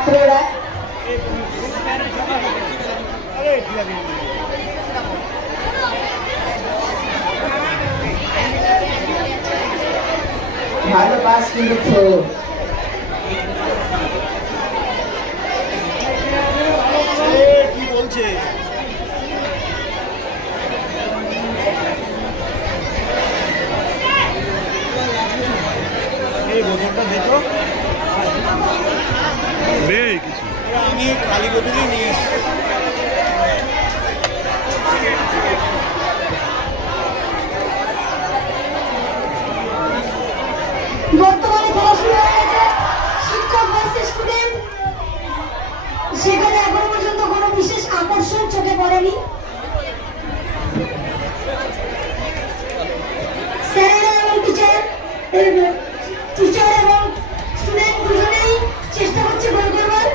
ছাত্ররা ভালো পাস কিন্তু কি বলছে এই বোতলটা দেখো নেই কিছু আমি খালি বোতলই নিয়ে এসেছি বর্তমানে পড়াশোনা হয়ে গেছে শিক্ষক ভার্সেস স্টুডেন্ট সেখানে এখনো পর্যন্ত কোনো বিশেষ আকর্ষণ চোখে পড়েনি স্যারেরা এবং টিচার এবং স্টুডেন্ট দুজনেই চেষ্টা করছে গোল করবার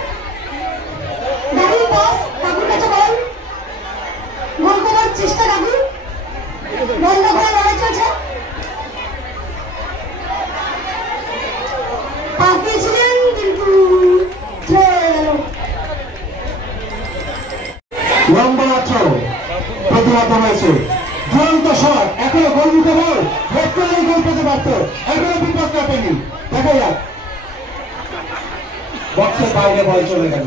দারুণ পাস কাকুর কাছে গোল করার চেষ্টা কাকুর বন্ধ করে লড়াই চলছে পাস দিয়েছিলেন কিন্তু লম্বা থ্রো প্রতিহত হয়েছে দুরন্ত শট এখনো গোল দিতে বল ভেক্টরেই গোল পেতে পারত এখনো বিপদ কাটেনি দেখা যাক বক্সের বাইরে বল চলে গেল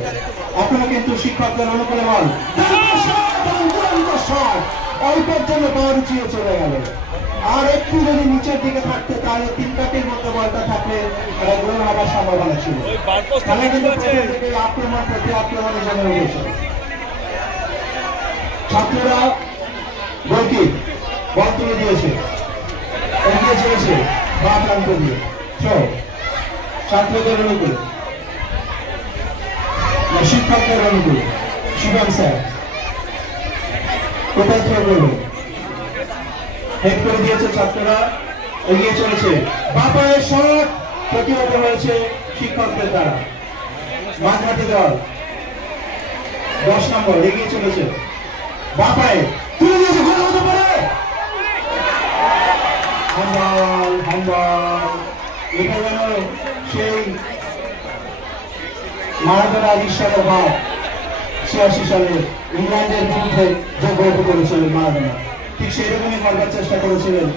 এখনো কিন্তু শিক্ষকদের অনুকূলে বল দুরন্ত শট অল্পের জন্য পাওয়ার উঁচিয়ে চলে গেল আর একটু যদি নিচের দিকে থাকতে তাহলে 3 কাটির মধ্যে বলটা থাকলে গোল হওয়ার সম্ভাবনা ছিল তাহলে কিন্তু আক্রমণ প্রতি আক্রমণের জন্য উঠেছে ছাত্ররা গোলকিপ বল তুলে দিয়েছে এগিয়ে চলেছে বা প্রান্ত দিয়ে ছাত্রদের অনুকূল শিক্ষকদের অনুকূল শিবম স্যার কোথায় থ্রো করবে হেড করে দিয়েছে ছাত্ররা এগিয়ে চলেছে বাপায়ের শট প্রতিহত হয়েছে শিক্ষকদের দ্বারা মাঝমাঠে দল 10 নম্বর এগিয়ে চলেছে বাপায়ে তুলে দিয়েছে গোল হতে পারে হ্যান্ডবল এটা যেন সেই মারাদোনার ঈশ্বরের ভাব 86 সালে ইংল্যান্ডের বিরুদ্ধে যে গোলটি করেছিলেন মারাদোনা ঠিক সেরকমই করবার চেষ্টা করেছিলেন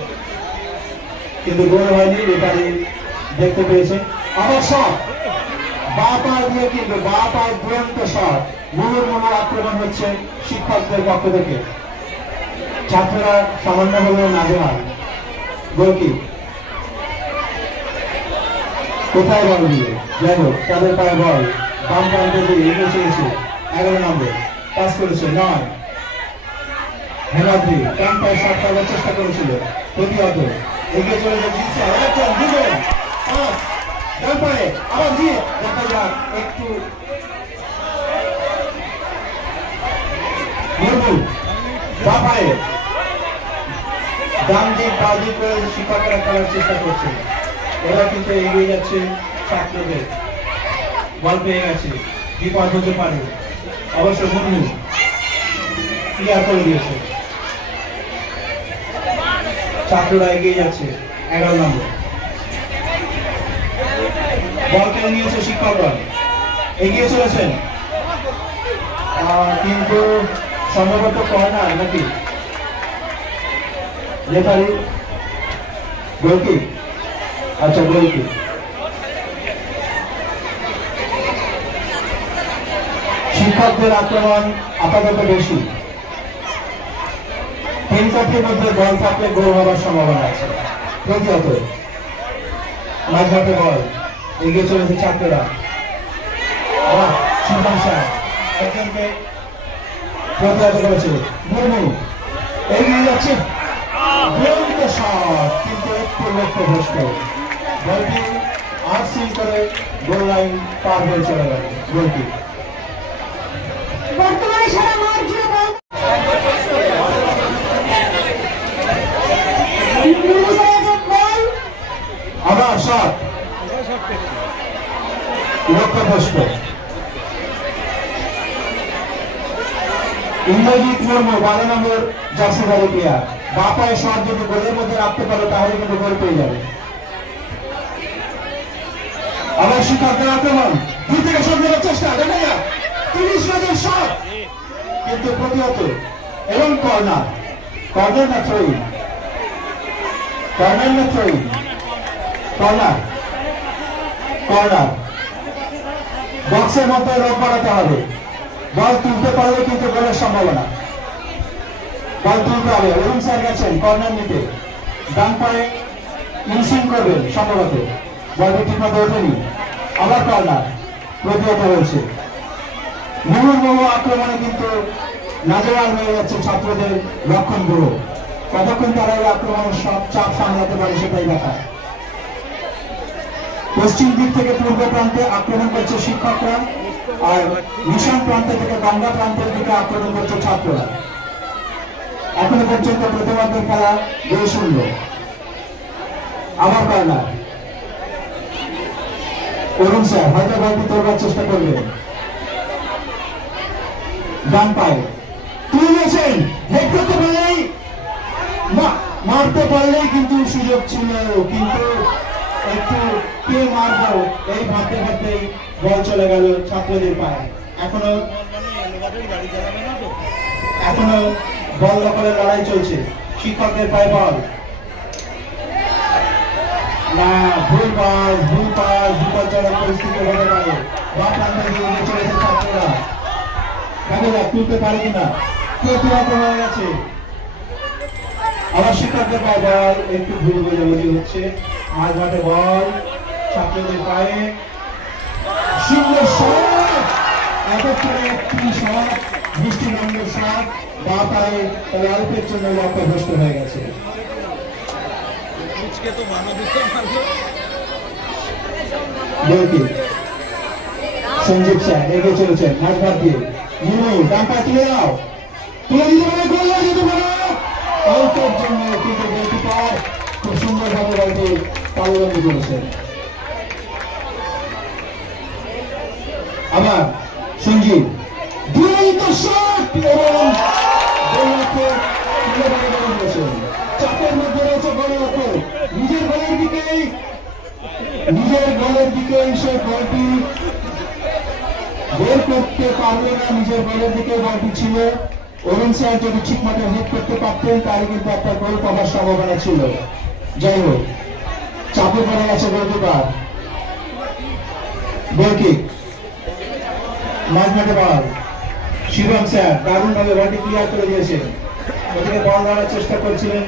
কিন্তু গোল হয়নি রেফারি দেখতে পেয়েছে আবার শট বাঁ পা দিয়ে কিন্তু বাঁ পায়ের দুরন্ত শট মূল আক্রমণ হচ্ছে শিক্ষকদের পক্ষ থেকে ছাত্ররা সামান্য হলেও নাজেহাল গোলকিপ কোথায় বল দিয়ে যাই হোক তাদের পায়ে বল বাম প্রান্ত দিয়ে এগিয়ে চলেছে 11 নম্বর পাস করেছে 9 হেমাদ্রি ডান পায়ে শট করার চেষ্টা করেছিল প্রতিহত এগিয়ে চলেছে জিতছে একজন দুজন পাস ডান পায়ে আবার দিয়ে দেখা যাক একটু বাঁ পায়ে ডান দিক বাঁ দিক করে শিক্ষকরা খেলার চেষ্টা করছে ওরা কিন্তু এগিয়ে যাচ্ছে ছাত্রদের বল পেয়ে গেছে বিপদ হতে পারে অবশ্য মুন্নু ক্লিয়ার করে দিয়েছে ছাত্ররা এগিয়ে যাচ্ছে 11 নম্বর বল কেড়ে নিয়েছে শিক্ষকগণ এগিয়ে চলেছেন কিন্তু সম্ভবত কর্নার নাকি রেফারি গোলকিপ আচ্ছা গোলকিপ শিক্ষকদের আক্রমণ আপাতত বেশি 3 কাঠির মধ্যে বল থাকলে গোল হওয়ার সম্ভাবনা আছে প্রতিহত মাঝমাঠে বল এগিয়ে চলেছে ছাত্ররা শিবম স্যার একজনকে প্রতিহত করেছে মুর্মু এগিয়ে যাচ্ছে শট কিন্তু একটু লক্ষ্যভ্রষ্ট বলটি আর্সিং করে গোল লাইন পার হয়ে চলে গেল গোলটি বর্তমানে সারা মাঠ জুড়ে বল আবার শট লক্ষ্যভ্রষ্ট ইন্দ্রজিৎ মুর্মু 12 নম্বর জার্সিধারী প্লেয়ার বাঁ পায়ে শট যদি গোলের মধ্যে রাখতে পারো তাহলে কিন্তু গোল পেয়ে যাবে আবার শিক্ষকদের আক্রমণ, 2 থেকে শট নেওয়ার চেষ্টা, দেখা যায় 30 রানের শট, কিন্তু প্রতিহত এবং কর্নার, কর্নার না থ্রোইং, কর্নার না থ্রোইং, কর্নার, কর্নার, বক্সের মধ্যে রোগ বাড়াতে হবে, বল তুলতে পারলে কিন্তু গোলের সম্ভাবনা, বল তুলতে হবে। অরুণ স্যার গেছেন কর্নার নিতে, ডান পায়ে ইনসুইং করবেন সম্ভবত, বলটি ঠিকমতো ওঠেনি, আবার কর্নার, প্রতিহত হয়েছে। মুহুর্মুহু আক্রমণে কিন্তু নাজেহাল হয়ে যাচ্ছে ছাত্রদের লক্ষণ গুলো, কতক্ষণ তারা এই আক্রমণের সব চাপ সামলাতে পারে সেটাই দেখা। পশ্চিম দিক থেকে পূর্ব প্রান্তে আক্রমণ করছে শিক্ষকরা, আর মিশন প্রান্ত থেকে গঙ্গা প্রান্তের দিকে আক্রমণ করছে ছাত্ররা। এখনো পর্যন্ত প্রথমার্ধের খেলা 2-0। আবার কর্নার, অরুণ স্যার হয়তো বলটি তোলবার চেষ্টা করবেন, ডান পায়ে তুলেছেন, হেড করতে পারলেই মারতে পারলেই কিন্তু সুযোগ ছিল, কিন্তু একটু কে মারবো এই ভাবতে ভাবতেই বল চলে গেল ছাত্রদের পায়ে। এখনো বল দখলের লড়াই চলছে, শিক্ষকদের পায়ে বল, না ভুল পাস, ভুল পাস, বিপজ্জনক পরিস্থিতি হতে পারে। বা প্রান্তে এগিয়ে চলেছে ছাত্ররা, দেখা যাক তুলতে পারে কিনা, প্রতিহত হয়ে গেছে। আবার শিক্ষকদের পায়ে বল, একটু ভুল বোঝাবুঝি হচ্ছে, মাঝ মাঠে বল ছাত্রদের পায়ে, সুন্দর শট, এতক্ষণে একটি শট, বৃষ্টি নম্বর শট, বা পায়ে তবে অল্পের জন্য লক্ষ্যভ্রষ্ট হয়ে গেছে। সঞ্জীব স্যার এগিয়ে চলেছেন মাঝ মাঠ দিয়ে, ডান পা তুলে দাও, তুলে দিতে পারে, গোল হয়ে যেতে পারে, অল্পের জন্য কিন্তু গোলকিপার খুব সুন্দরভাবে বলটি তালুবন্দি করেছেন। আবার সঞ্জীব দুরন্ত শট এবং চাপের মধ্যে রয়েছে গোলরক্ষক, নিজের গোলের দিকেই সে বলটি বের করতে পারবে না, নিজের গোলের দিকে বলটি ছিল। অরুণ স্যার যদি ঠিক মতো হেড করতে পারতেন তাহলে কিন্তু একটা গোল পাওয়ার সম্ভাবনা ছিল। যাই হোক, চাপে পড়ে গেছে গোলকিপার, গোল কিক, মাঝ মাঠে বল, শিবম স্যার দারুণ ভাবে বলটি ক্লিয়ার করে দিয়েছেন, ওদিকে বল ধরার চেষ্টা করছিলেন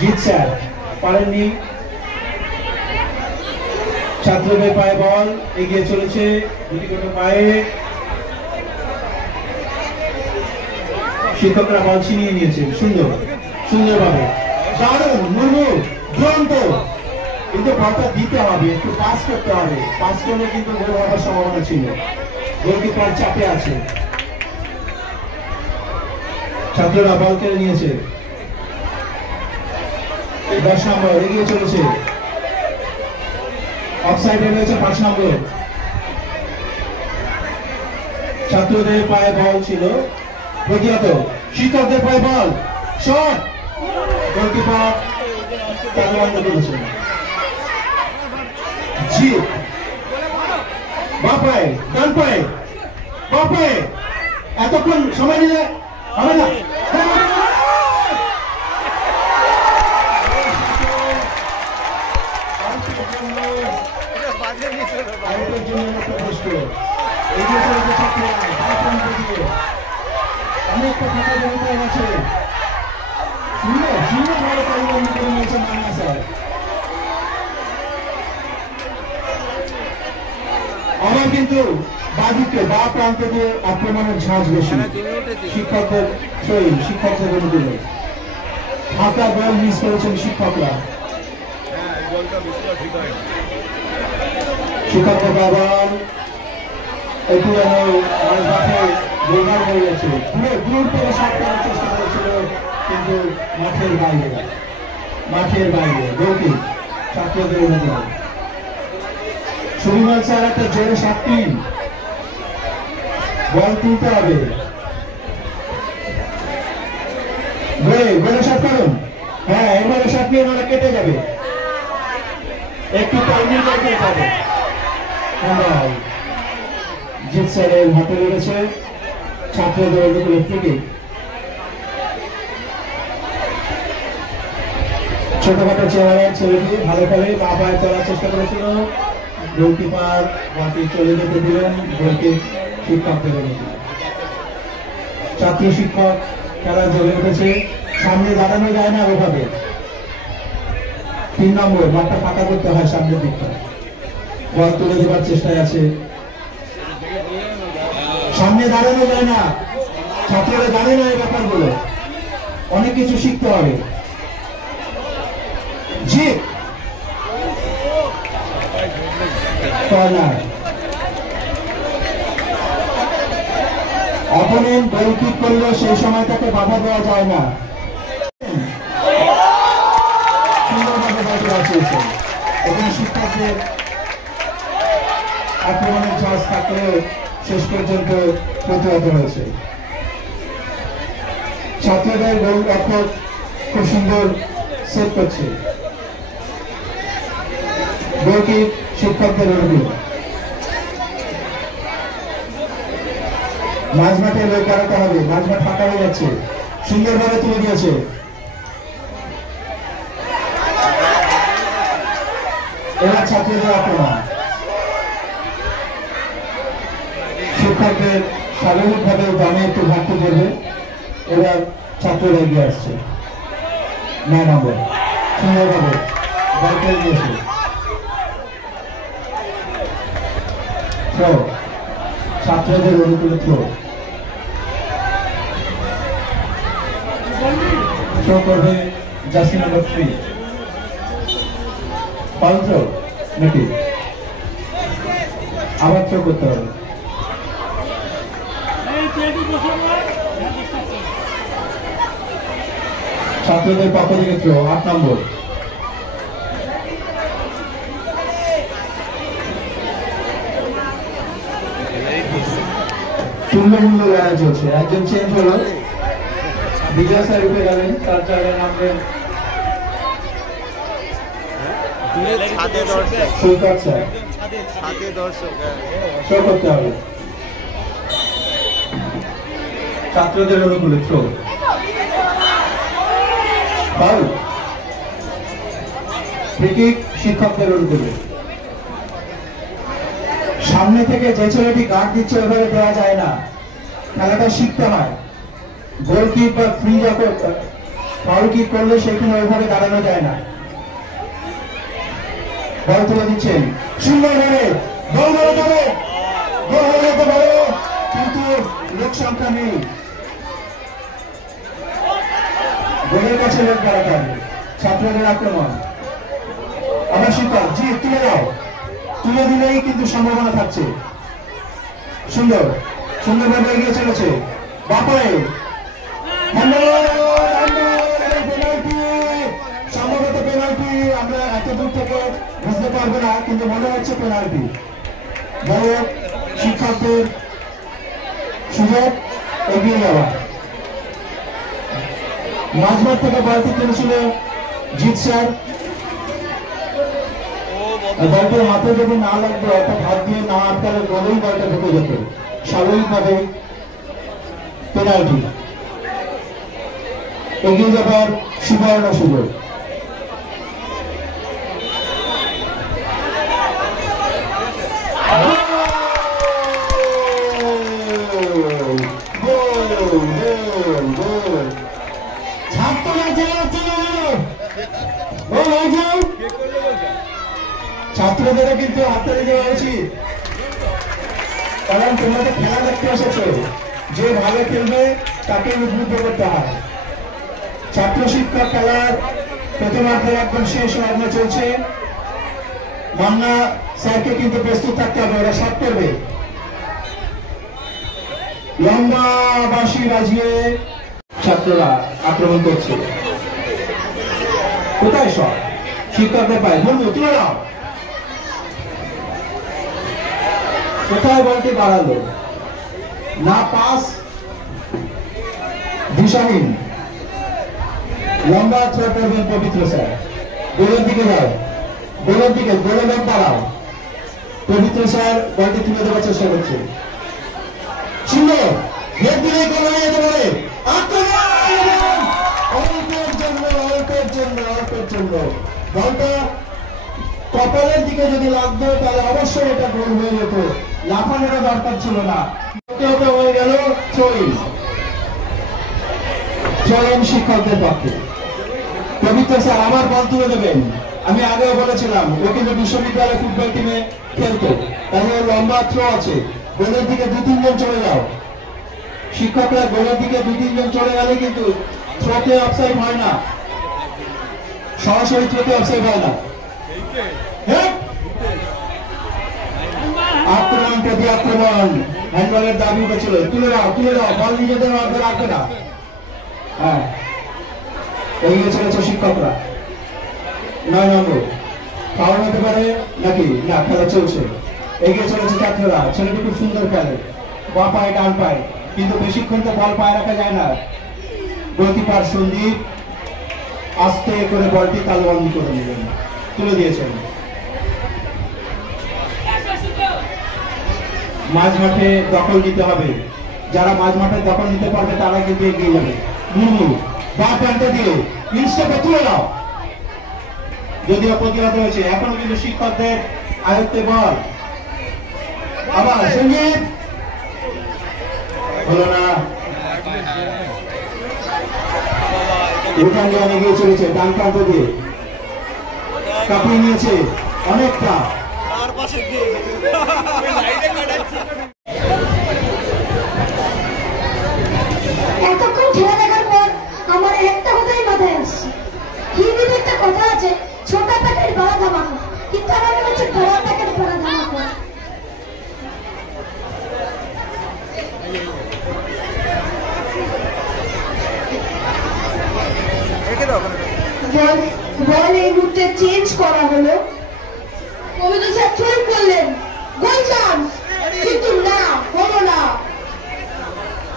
জিৎ স্যার, পারেননি। ছাত্রদের পায়ে বল, এগিয়ে চলেছে দুটি কোটো পায়ে, শিক্ষকরা বল ছিনিয়ে নিয়েছেন সুন্দর সুন্দরভাবে, দারুণ মুর্মু দুরন্ত, কিন্তু বলটা দিতে হবে, একটু পাস করতে হবে, পাস করলে কিন্তু গোল হওয়ার সম্ভাবনা ছিল। গোলকিপার চাপে আছে, ছাত্ররা বল কেড়ে নিয়েছে, 10 নম্বর এগিয়ে চলেছে, অফসাইডে রয়েছে 5 নম্বর, ছাত্রদের পায়ে বল ছিল, প্রতিহত, শিক্ষকদের পায়ে বল, শট, গোলকিপার তালুবন্দি করেছেন। জি বাঁ পায়ে, ডান পায়ে, বাঁ পায়ে, এতক্ষণ সময় নিলে হবে না, অনেকটা ফাঁকা জায়গা গেছে, সুন্দরভাবে তালুবন্দি করে নিয়েছেন মান্না স্যার। আবার কিন্তু বাদিকে বা প্রান্তে দিয়ে আক্রমণের ঝাঁজ বেশি, শিক্ষকদের অনুকূলে ফাঁকা বল মিস করেছেন শিক্ষকরা। শিক্ষকদের বল একটু যেন মাঠে ব্যবহার হয়ে গেছে, দূর থেকে শট করার চেষ্টা করেছিল, কিন্তু মাঠের বাইরে গোলকি ছাত্রদের অনুকূলে। সুবিমল স্যার একটা জোরে 7-3, বল তুলতে হবে, গোলে শট করুন, হ্যাঁ এবারে শট নিয়ে ওরা কেটে যাবে, একটু টাইমিং করতে পারে। জিৎ স্যারের হাতে লেগেছে ছাত্রদের অনুকূলে থেকে ছোটখাটো চেহারার ছেলেটি ভালো খেলে পা পায়ে চলার চেষ্টা করেছিল, গোলকিপার বাকি চলে যেতে দিলেন, গোলকে শিক্ষক পেলে দিলেন। ছাত্র শিক্ষক খেলা জ্বলে উঠেছে, সামনে দাঁড়ানো যায় না ওভাবে। 3 নম্বর মাঠটা ফাঁকা করতে হয় সামনের দিকটা, বল তুলে দেবার চেষ্টায় আছে, সামনে দাঁড়ানো যায় না, ছাত্ররা জানে না এই ব্যাপারগুলো, অনেক কিছু শিখতে হবে। জিত কর্নার, অপোনেন্ট গোল কিক করলে সেই সময় তাকে বাধা দেওয়া যায় না। সুন্দরভাবে বাধা বাঁচিয়েছেন এবং শিক্ষকদের আক্রমণের চান্স থাকলেও শেষ পর্যন্ত প্রতিহত হয়েছে। ছাত্রদের গোল রক্ষক খুব সুন্দর সেভ করছে, গোল কিক শিক্ষকদের অনুকূল। মাঝমাঠে লোক বাড়াতে হবে, মাঝমাঠ ফাঁকা হয়ে যাচ্ছে, সুন্দরভাবে তুলে দিয়েছে। এবার ছাত্রদের আক্রমণ, শিক্ষকদের স্বাভাবিকভাবে দামে একটু ঘাটতি করবে, এবার ছাত্ররা এগিয়ে আসছে। 9 নম্বর সুন্দরভাবে বল করে দিয়েছে, ছাত্রদের অনুকূলে থ্রো করবে জার্সি নম্বর 3। ফাউল থ্রো নাকি আবার থ্রো করতে হবে। ছাত্রদের পক্ষ থেকে থ্রো 8 নম্বর। তুল্যমূল্য লড়াই চলছে, একজন চেঞ্জ হলো, বিজয় স্যার উঠে গেলেন, তার জায়গায় নামবেন সৈকত স্যার। শো করতে হবে ছাত্রদের অনুকূলে থ্রো, ফাউল, ফ্রি কিক শিক্ষকদের অনুকূলে। সামনে থেকে যে ছেলেটি গার্ড দিচ্ছে ওইভাবে দেওয়া যায় না, খেলাটা শিখতে হয়। গোল কিক বা ফ্রি যখন ফাউল কিক করলে সেখানে ওইভাবে দাঁড়ানো যায় না। বল তুলে দিচ্ছেন সুন্দরভাবে, গোল হয়ে যাবে, গোল হয়ে যেতে পারে, কিন্তু লোক সংখ্যা নেই, গোলের কাছে লোক দাঁড়াতে হবে। ছাত্রদের আক্রমণ, আবার শিক্ষক জি তুলে দাও, তুলে দিলেই কিন্তু সম্ভাবনা থাকছে। সুন্দর সুন্দরভাবে এগিয়ে চলেছে, বাপায় সম্ভবত পেনাল্টি, আমরা এত দূর থেকে বুঝতে পারবো না, কিন্তু মনে হচ্ছে পেনাল্টি। বড় শিক্ষকদের সুযোগ এগিয়ে যাওয়া, মাঝমাঠ থেকে বলটি তুলেছিল জিৎ স্যার, বলটার মাথায় যদি না লাগবে অর্থাৎ হাত দিয়ে না আটকালে গোলেই বলটা ঢুকে যেত, স্বাভাবিকভাবে পেনাল্টি। এগিয়ে যাবার সুবর্ণ সুযোগ, ছাত্রদেরও কিন্তু হাততালি দেওয়া উচিত, কারণ তোমরা তো খেলা দেখতে এসেছো, যে ভালো খেলবে তাকে উদ্বুদ্ধ করতে হয়। ছাত্র শিক্ষক খেলার প্রথমার্ধে একদম শেষ লগ্নে চলছে, মান্না স্যারকে কিন্তু প্রস্তুত থাকতে হবে, ওরা শট করবে। লম্বা বাঁশি বাজিয়ে ছাত্ররা আক্রমণ করছে, কোথায় শট? শিক্ষকদের পায়, বন্ধু তুলে নাও, কোথায় বলটি বাড়ালো না, পাস দিশাহীন, লম্বা থ্রো করবেন পবিত্র স্যার, গোলের দিকে যাও, গোলের দিকে, গোলের লোক দাঁড়াও। পবিত্র স্যার বলটি তুলে দেওয়ার চেষ্টা করছে। সুন্দর হেড দিলে গোল হয়ে যেতে পারে। অল্পের জন্য বলটা কপালের দিকে যদি লাগতো তাহলে অবশ্যই এটা গোল হয়ে যেত। লাফানোটা দরকার ছিল না। হয়ে গেল চরম শিক্ষকদের পক্ষে। পবিত্র স্যার আবার বল তুলে দেবেন। আমি আগেও বলেছিলাম ও কিন্তু বিশ্ববিদ্যালয় ফুটবল টিমে খেলতো, তাহলে ওর লম্বা থ্রো আছে। গোলের দিকে 2-3 জন চলে যাও। শিক্ষকরা গোলের দিকে 2-3 জন চলে গেলে কিন্তু থ্রোতে অফসাইড হয় না, সরাসরি থ্রোতে অফসাইড হয় না। আক্রমণ প্রতি আক্রমণ, হ্যান্ডবলের দাবি উঠেছিল। তুলে দাও, বল নিজেদের মধ্যে রাখবে না। হ্যাঁ, এগিয়ে চলেছে শিক্ষকরা। 9 নম্বর ফাউল হতে পারে নাকি না, খেলা চলছে। এগিয়ে চলেছে ছাত্ররা। ছেলেটি খুব সুন্দর খেলে, বা পায়ে ডান পায়ে, কিন্তু বেশিক্ষণ তো বল পায়ে রাখা যায় না। গোলকিপার সন্দীপ আস্তে করে বলটি তালবন্দি করে নিলেন, তুলে দিয়েছেন। মাঝ মাঠে দখল নিতে হবে। যারা মাঝ মাঠে দখল নিতে পারবে তারা কিন্তু এগিয়ে যাবে। মুর্মু বা প্যান্টে দিয়ে ইনস্টেপে তুলে দাও। যদিও প্রতিহত হয়েছে, এখনো কিন্তু শিক্ষকদের আয়ত্তে বল। আবার সঙ্গীত হলো না। ইটালিয়ান এগিয়ে চলেছে ডান প্রান্ত দিয়ে, কাঁপিয়ে নিয়েছে অনেকটা। এতক্ষণ খেলা দেখার পর আমার একটা কথাই মাথায় আসছে। হিন্দিতে একটা কথা আছে, ছোটা প্যাকেট বড় ধামাকা, কিন্তু আমার মনে হচ্ছে বড় প্যাকেট বড় ধামাকা। বল এই মুহূর্তে চেঞ্জ করা হলো। পবিত্র স্যার থ্রোইং করলেন, গোল চান্স, কিন্তু না, হলো না।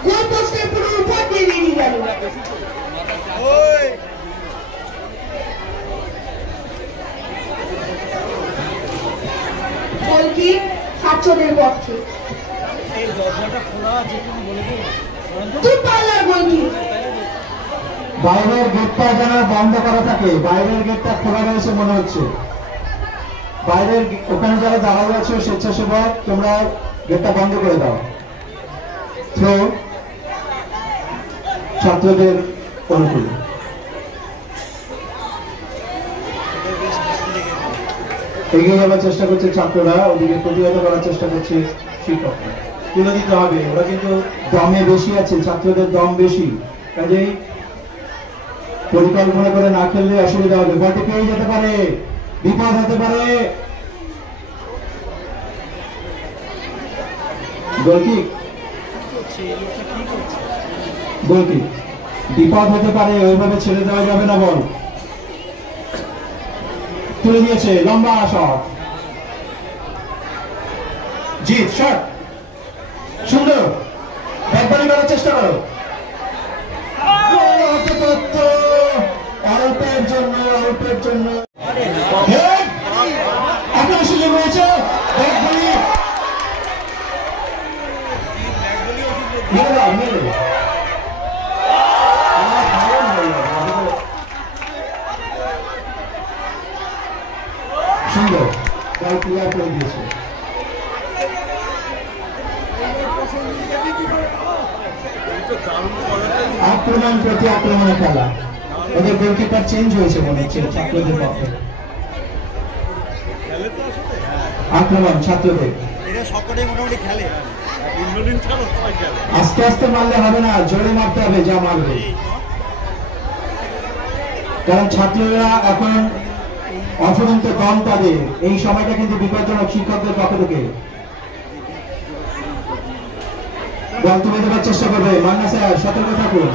গোল পোস্টের পুরো উপর দিয়ে বেরিয়ে গেল। গোল কি ছাত্রদের পক্ষে। তুই পারলার গোল কি। বাইরের গেটটা যেন বন্ধ করা থাকে, বাইরের গেটটা খোলা রয়েছে মনে হচ্ছে। বাইরের ওখানে যারা দাঁড়ানো আছে স্বেচ্ছাসেবক, তোমরা গেটটা বন্ধ করে দাও। থ্রো ছাত্রদের অনুকূলে। এগিয়ে যাওয়ার চেষ্টা করছে ছাত্ররা, ওদিকে প্রতিহত করার চেষ্টা করছে শিক্ষকরা। তুলে দিতে হবে, ওরা কিন্তু দমে বেশি আছে, ছাত্রদের দম বেশি, কাজেই পরিকল্পনা করে না খেললে অসুবিধা হবে। বলটি পেয়ে যেতে পারে, বিপদ হতে পারে। গোলকিক, বিপদ হতে পারে, ওইভাবে ছেড়ে দেওয়া যাবে না। বল তুলে দিয়েছে, লম্বা শট, জিত শট, সুন্দর, ব্যাকবারি করার চেষ্টা করো। অল্পের জন্য এখন সুযোগ রয়েছে। সুন্দর বল ক্লিয়ার করে দিয়েছে। আক্রমণ প্রতি আক্রমণে খেলা। ওদের গোলকিপার চেঞ্জ হয়েছে মনে হচ্ছে ছাত্রদের পক্ষে। আক্রমণ ছাত্রদের, আস্তে আস্তে মারলে হবে না, জোরে মারতে হবে যা মারবে। কারণ ছাত্ররা এখন অফুরন্ত দম তাদের, এই সময়টা কিন্তু বিপজ্জনক শিক্ষকদের পক্ষ থেকে। বল তুলে দেওয়ার চেষ্টা করবে মান্না স্যার, সতর্ক থাকুন।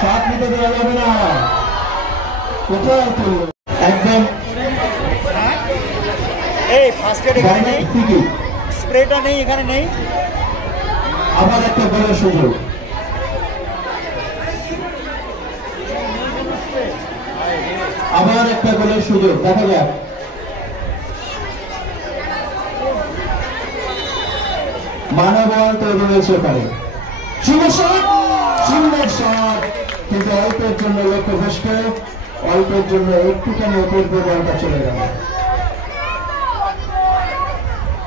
শট নিতে দেওয়া যাবে না। কোথায় একদম এই ফার্স্ট এড এখানে নেই, স্প্রেটা নেই এখানে নেই। আবার একটা গোলের সুযোগ। আবার একটা গোলের সুযোগ, দেখা যাক। মানববল তৈরি হয়েছে ওখানে। শুভ শট, সুন্দর শট, কিন্তু অল্পের জন্য লক্ষ্যভ্রষ্ট, অল্পের জন্য একটুখানি ওপর দিয়ে বলটা চলে গেল।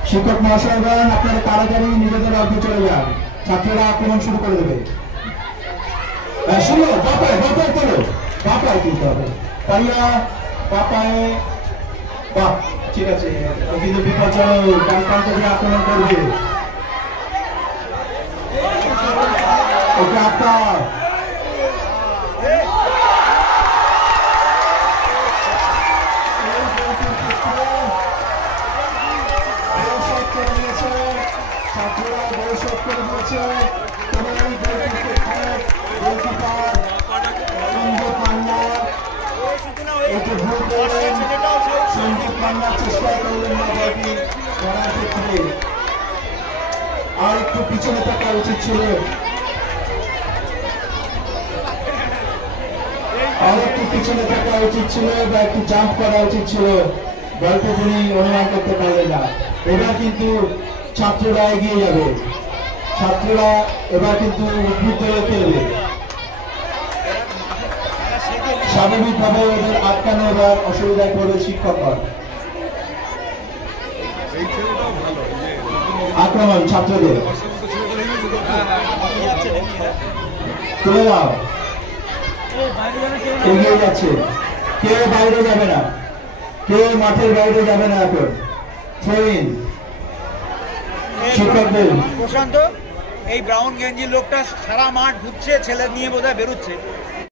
শিক্ষক মহাশয়গণ, আপনারা তাড়াতাড়ি নিজেদের অর্থে চলে যান, ছাত্ররা আক্রমণ শুরু করে দেবে। শুনো, বাপায় বাপায় করো, বাপায় কিনতে হবে, পাইয়া বাপায়। বাহ, ঠিক আছে, কিন্তু বিপজ্জনক, ডান প্রান্ত দিয়ে আক্রমণ করবে। ওকে আক্রমণ, ছাত্ররা ভবিষ্যৎ করে দিয়েছে। সন্দীপ মান্না একটু ভুল করলেন, সন্দীপ মান্না চেষ্টা করলেন না বলটি করার ক্ষেত্রে, আর একটু পিছনে থাকা উচিত ছিল, আর একটু পিছনে থাকা উচিত ছিল বা একটু জাম্প করা উচিত ছিল, বলটি তিনি অনুমান করতে পারলেন না। এবার কিন্তু ছাত্ররা এগিয়ে যাবে, ছাত্ররা এবার কিন্তু উদ্বুদ্ধ হয়ে খেলবে। স্বাভাবিকভাবে ওদের আটকানো এবার অসুবিধায় পড়বে শিক্ষকগণ। আক্রমণ ছাত্রদের, তুলে দাও, এগিয়ে যাচ্ছে, কেউ বাইরে যাবে না, কেউ মাঠের বাইরে যাবে না। এখন থ্রোইন শিক্ষকদের। প্রশান্ত, এই ব্রাউন গেঞ্জির লোকটা সারা মাঠ ঘুরছে, ছেলে নিয়ে বোধহয় বেরোচ্ছে।